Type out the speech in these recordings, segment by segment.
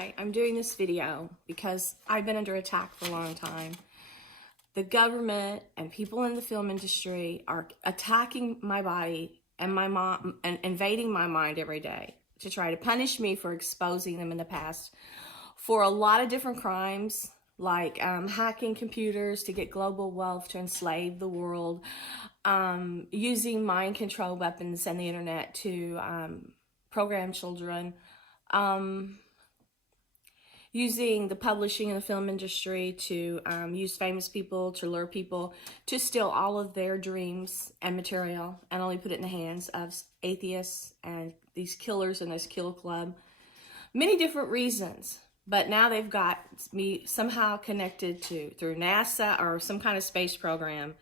Hi, I'm doing this video because I've been under attack for a long time. The government and people in the film industry are attacking my body and my mom and invading my mind every day to try to punish me for exposing them in the past for a lot of different crimes, like hacking computers to get global wealth to enslave the world, using mind control weapons and the internet to program children, using the publishing and the film industry to use famous people to lure people to steal all of their dreams and material and only put it in the hands of atheists and these killers in this kill club. Many different reasons, but now they've got me somehow connected to through NASA or some kind of space program.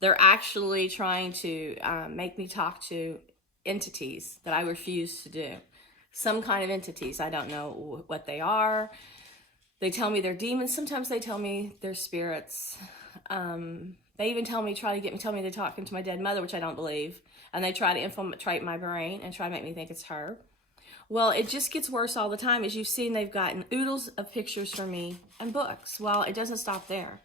They're actually trying to make me talk to entities that I refuse to do. Some kind of entities. I don't know what they are. They tell me they're demons. Sometimes they tell me they're spirits. They even tell me they're talking to my dead mother, which I don't believe. And they try to infiltrate my brain and try to make me think it's her. Well, it just gets worse all the time. As you've seen, they've gotten oodles of pictures from me and books. Well, it doesn't stop there.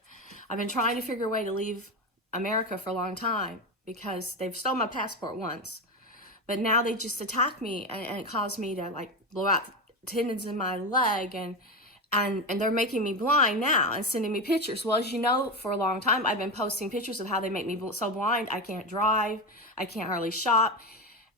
I've been trying to figure a way to leave America for a long time because they've stolen my passport once. But now they just attack me and it caused me to like blow out tendons in my leg and they're making me blind now and sending me pictures. Well, as you know, for a long time, I've been posting pictures of how they make me so blind. I can't drive. I can't hardly shop.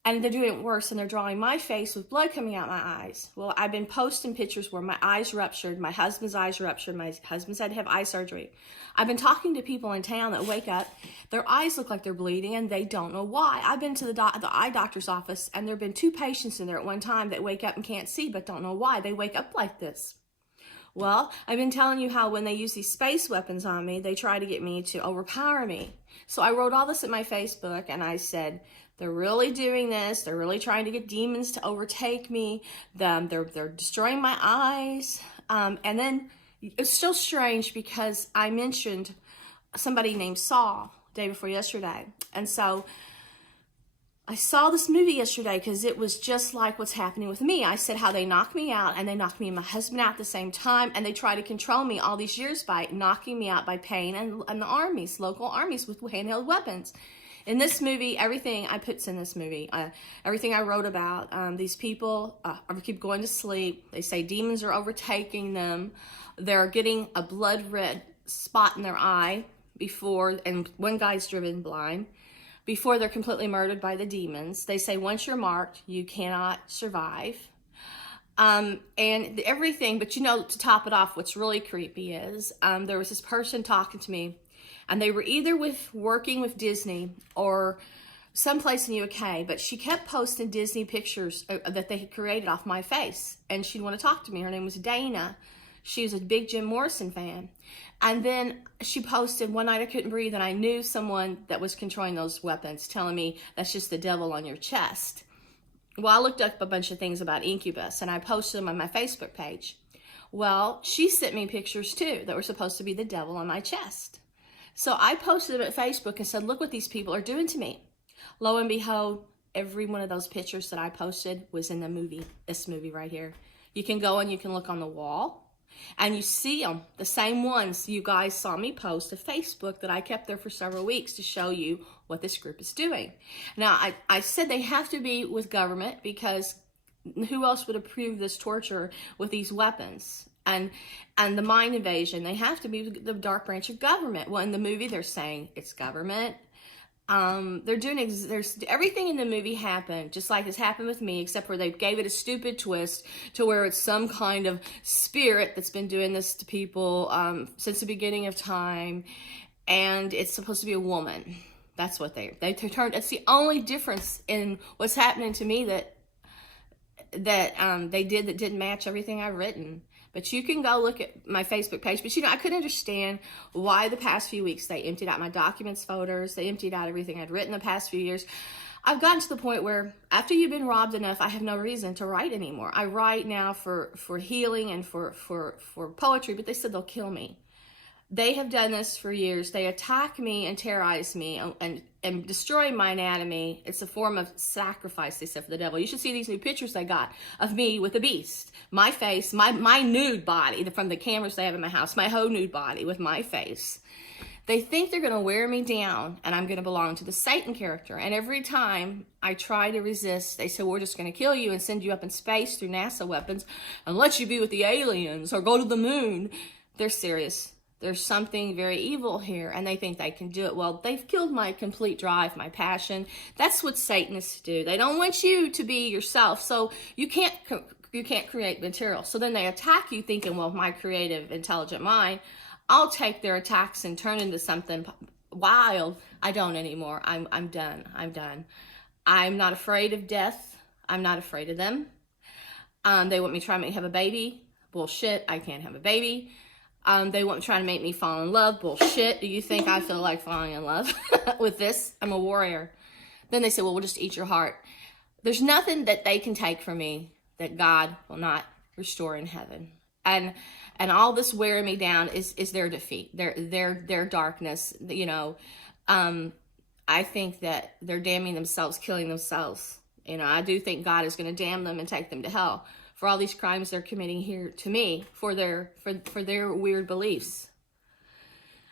And they're doing it worse, and they're drawing my face with blood coming out my eyes. Well, I've been posting pictures where my eyes ruptured, my husband's eyes ruptured, my husband's had to have eye surgery. I've been talking to people in town that wake up, their eyes look like they're bleeding, and they don't know why. I've been to the eye doctor's office, and there have been 2 patients in there at one time that wake up and can't see, but don't know why. They wake up like this. Well, I've been telling you how when they use these space weapons on me, they try to get me to overpower me. So I wrote all this in my Facebook, and I said, they're really doing this. They're really trying to get demons to overtake me. They're destroying my eyes. And then it's still strange because I mentioned somebody named Saw day before yesterday. And so I saw this movie yesterday because it was just like what's happening with me. I said how they knocked me out and they knocked me and my husband out at the same time, and they try to control me all these years by knocking me out by pain and the armies, local armies with handheld weapons. In this movie, everything I put's in this movie. Everything I wrote about, these people keep going to sleep. They say demons are overtaking them. They're getting a blood red spot in their eye before, and one guy's driven blind, before they're completely murdered by the demons. They say once you're marked, you cannot survive. And everything, but you know, to top it off, what's really creepy is there was this person talking to me, and they were either working with Disney or someplace in the UK, but she kept posting Disney pictures that they had created off my face, and she'd want to talk to me. Her name was Dana. She was a big Jim Morrison fan. And then she posted, one night I couldn't breathe, and I knew someone that was controlling those weapons, telling me that's just the devil on your chest. Well, I looked up a bunch of things about Incubus, and I posted them on my Facebook page. Well, she sent me pictures too that were supposed to be the devil on my chest. So I posted them at Facebook and said, look what these people are doing to me. Lo and behold, every one of those pictures that I posted was in the movie, this movie right here. You can go and you can look on the wall, and you see them, the same ones you guys saw me post to Facebook that I kept there for several weeks to show you what this group is doing. Now, I said they have to be with government because who else would approve this torture with these weapons? And the mind invasion, they have to be the dark branch of government. Well, in the movie, they're saying it's government. There's everything in the movie happened just like it's happened with me, except where they gave it a stupid twist to where it's some kind of spirit that's been doing this to people since the beginning of time, and it's supposed to be a woman. That's what they turned. It's the only difference in what's happening to me that they did that didn't match everything I've written. But you can go look at my Facebook page. But, you know, I couldn't understand why the past few weeks they emptied out my documents, folders. They emptied out everything I'd written the past few years. I've gotten to the point where after you've been robbed enough, I have no reason to write anymore. I write now for healing and for poetry, but they said they'll kill me. They have done this for years. They attack me and terrorize me and and destroy my anatomy. It's a form of sacrifice, they said, for the devil. You should see these new pictures I got of me with a beast. My face, my nude body from the cameras they have in my house, my whole nude body with my face. They think they're going to wear me down and I'm going to belong to the Satan character. And every time I try to resist, they say, we're just going to kill you and send you up in space through NASA weapons and let you be with the aliens or go to the moon. They're serious. There's something very evil here, and they think they can do it. Well, they've killed my complete drive, my passion. That's what Satanists do. They don't want you to be yourself, so you can't create material. So then they attack you thinking, well, my creative, intelligent mind, I'll take their attacks and turn into something wild. I don't anymore. I'm done. I'm done. I'm not afraid of death. I'm not afraid of them. They want me to try to make me have a baby. Bullshit. I can't have a baby. They want to try to make me fall in love. Bullshit. Do you think I feel like falling in love with this? I'm a warrior. Then they say, well, we'll just eat your heart. There's nothing that they can take from me that God will not restore in heaven. And all this wearing me down is their defeat, their darkness. You know, I think that they're damning themselves, killing themselves. You know, I do think God is going to damn them and take them to hell for all these crimes they're committing here to me for their weird beliefs.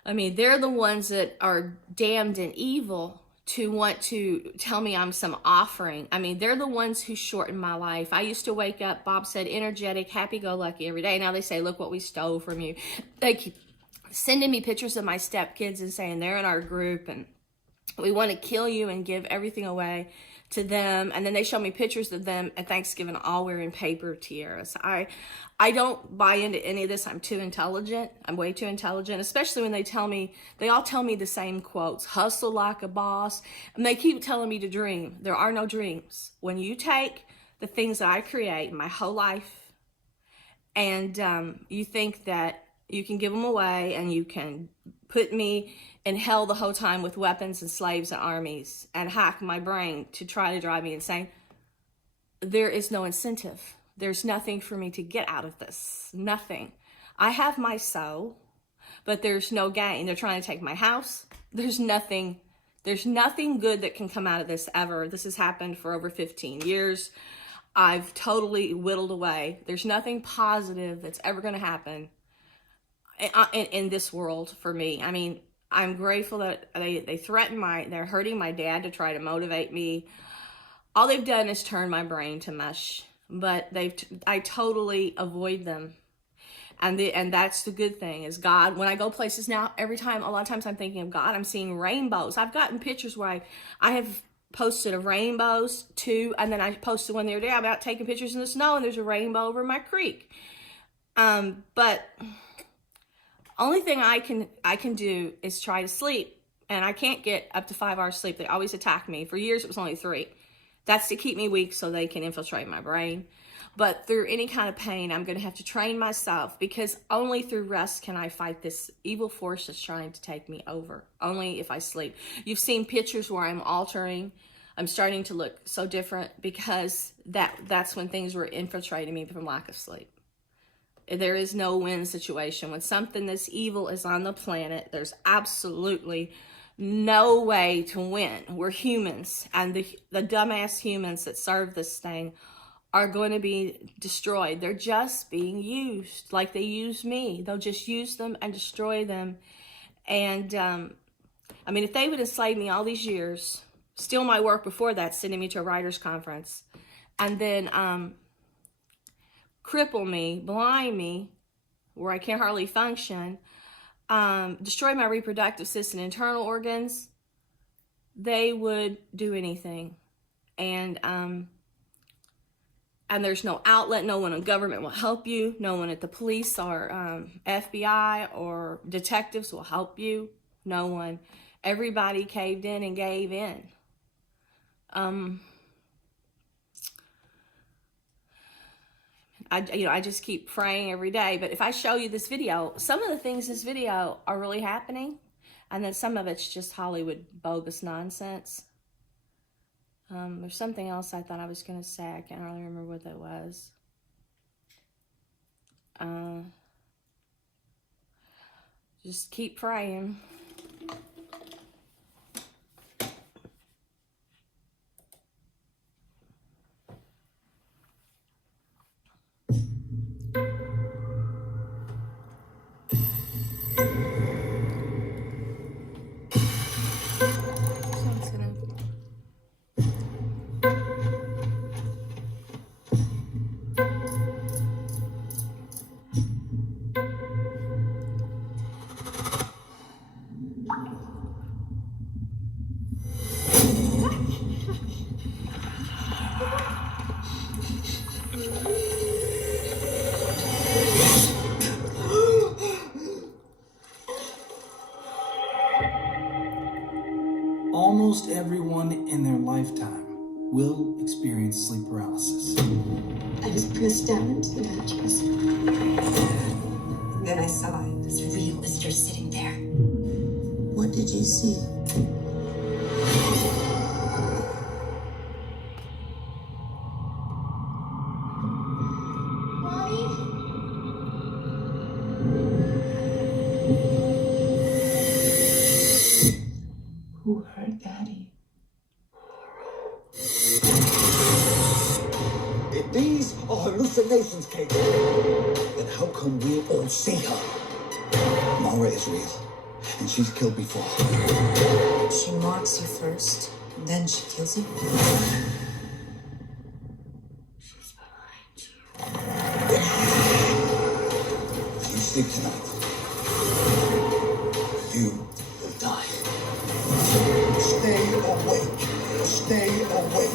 I mean, they're the ones that are damned and evil to want to tell me I'm some offering. I mean, they're the ones who shortened my life. I used to wake up, Bob said, energetic, happy-go-lucky every day. Now they say, look what we stole from you. They keep sending me pictures of my stepkids and saying they're in our group and we want to kill you and give everything away to them. And then they show me pictures of them at Thanksgiving all wearing paper tiaras. I don't buy into any of this. I'm too intelligent. I'm way too intelligent, especially when they all tell me the same quotes, hustle like a boss. And they keep telling me to dream. There are no dreams. When you take the things that I create my whole life and you think that you can give them away and you can put me in hell the whole time with weapons and slaves and armies and hack my brain to try to drive me insane, there is no incentive. There's nothing for me to get out of this. Nothing. I have my soul, but there's no gain. They're trying to take my house. There's nothing good that can come out of this ever. This has happened for over 15 years. I've totally whittled away. There's nothing positive that's ever going to happen in this world for me. I mean, I'm grateful that they threaten they're hurting my dad to try to motivate me. All they've done is turn my brain to mush, but I totally avoid them. And that's the good thing is God, when I go places now, a lot of times I'm thinking of God, I'm seeing rainbows. I've gotten pictures where I have posted of rainbows too. And then I posted one the other day about taking pictures in the snow and there's a rainbow over my creek. But only thing I can do is try to sleep, and I can't get up to 5 hours sleep. They always attack me. For years, it was only 3. That's to keep me weak so they can infiltrate my brain. But through any kind of pain, I'm going to have to train myself because only through rest can I fight this evil force that's trying to take me over. Only if I sleep. You've seen pictures where I'm altering. I'm starting to look so different because that's when things were infiltrating me from lack of sleep. There is no win situation. When something this evil is on the planet, there's absolutely no way to win. We're humans, and the dumbass humans that serve this thing are going to be destroyed. They're just being used like they use me. They'll just use them and destroy them. And, I mean, if they would enslave me all these years, steal my work before that, sending me to a writer's conference, and then, cripple me, blind me, where I can't hardly function, destroy my reproductive system and internal organs, they would do anything. And there's no outlet, no one in government will help you, no one at the police or FBI or detectives will help you, no one. Everybody caved in and gave in. I just keep praying every day. But if I show you this video, some of the things in this video are really happening. And then some of it's just Hollywood bogus nonsense. There's something else I thought I was going to say. I can't really remember what that was. Just keep praying. will experience sleep paralysis. I was pressed down into the mattress. Then I saw it was real visitor sitting there. What did you see? Who hurt Daddy? If these are hallucinations, Kate, then how come we all see her? Mara is real, and she's killed before. She marks you first, and then she kills you. She's behind you. If you sleep tonight, you will die. Stay awake. Stay awake.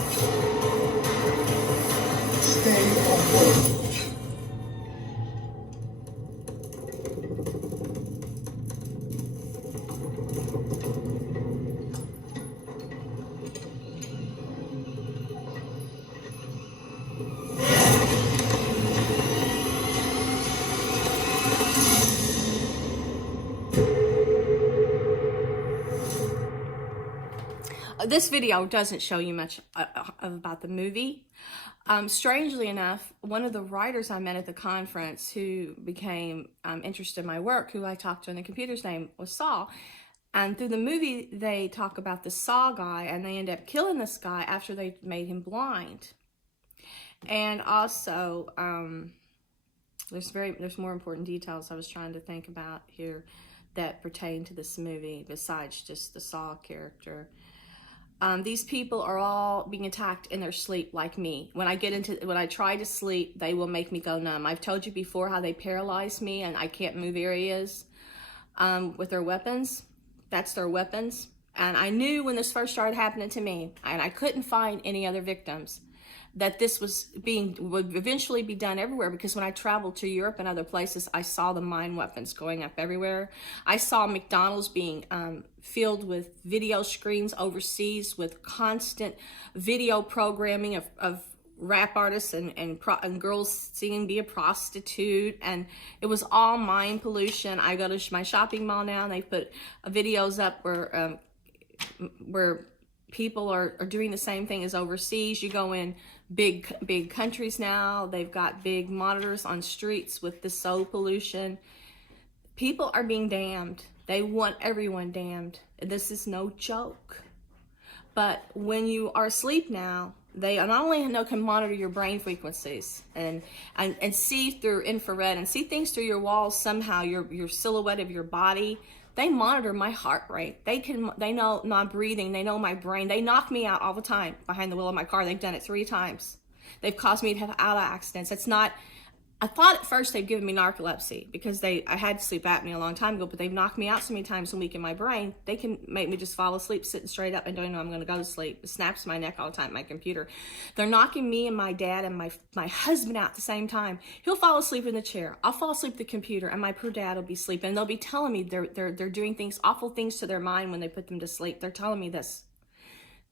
Stay awake. This video doesn't show you much about the movie. Strangely enough, one of the writers I met at the conference who became interested in my work, who I talked to on the computer's name was Saul. And through the movie, they talk about the Saw guy, and they end up killing this guy after they made him blind. And also, there's more important details I was trying to think about here that pertain to this movie besides just the Saw character. These people are all being attacked in their sleep like me. When I try to sleep, they will make me go numb. I've told you before how they paralyze me and I can't move areas with their weapons. That's their weapons. And I knew when this first started happening to me, and I couldn't find any other victims, that this would eventually be done everywhere, because when I traveled to Europe and other places, I saw the mine weapons going up everywhere. I saw McDonald's being filled with video screens overseas with constant video programming of rap artists and girls singing Be a Prostitute, and it was all mine pollution. I go to my shopping mall now, and they put videos up where people are doing the same thing as overseas. You go in big countries now, they've got big monitors on streets with the soul pollution. People are being damned. They want everyone damned. This is no joke. But when you are asleep now, they not only can monitor your brain frequencies and see through infrared and see things through your walls somehow, your silhouette of your body. They monitor my heart rate. They know my breathing. They know my brain. They knock me out all the time behind the wheel of my car. They've done it 3 times. They've caused me to have auto accidents. It's not, I thought at first they'd given me narcolepsy because I had sleep apnea a long time ago, but they've knocked me out so many times and weakened my brain. They can make me just fall asleep sitting straight up and don't know I'm going to go to sleep. It snaps my neck all the time, my computer. They're knocking me and my dad and my husband out at the same time. He'll fall asleep in the chair. I'll fall asleep at the computer, and my poor dad will be sleeping. And they'll be telling me they're doing awful things to their mind when they put them to sleep. They're telling me this.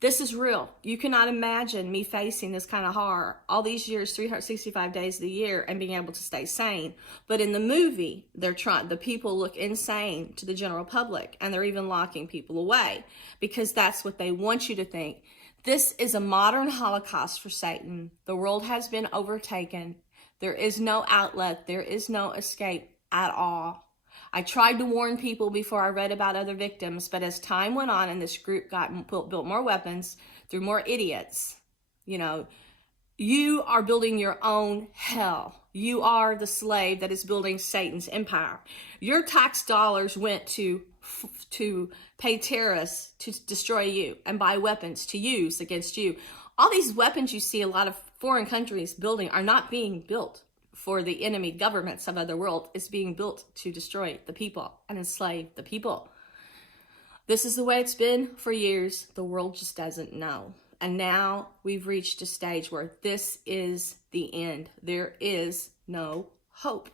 This is real. You cannot imagine me facing this kind of horror all these years, 365 days of the year, and being able to stay sane. But in the movie, the people look insane to the general public, and they're even locking people away because that's what they want you to think. This is a modern Holocaust for Satan. The world has been overtaken. There is no outlet. There is no escape at all. I tried to warn people before I read about other victims, but as time went on and this group built more weapons through more idiots, you are building your own hell. You are the slave that is building Satan's empire. Your tax dollars went to pay terrorists to destroy you and buy weapons to use against you. All these weapons you see a lot of foreign countries building are not being built for the enemy governments of other world. Is being built to destroy the people and enslave the people. This is the way it's been for years. The world just doesn't know. And now we've reached a stage where this is the end. There is no hope.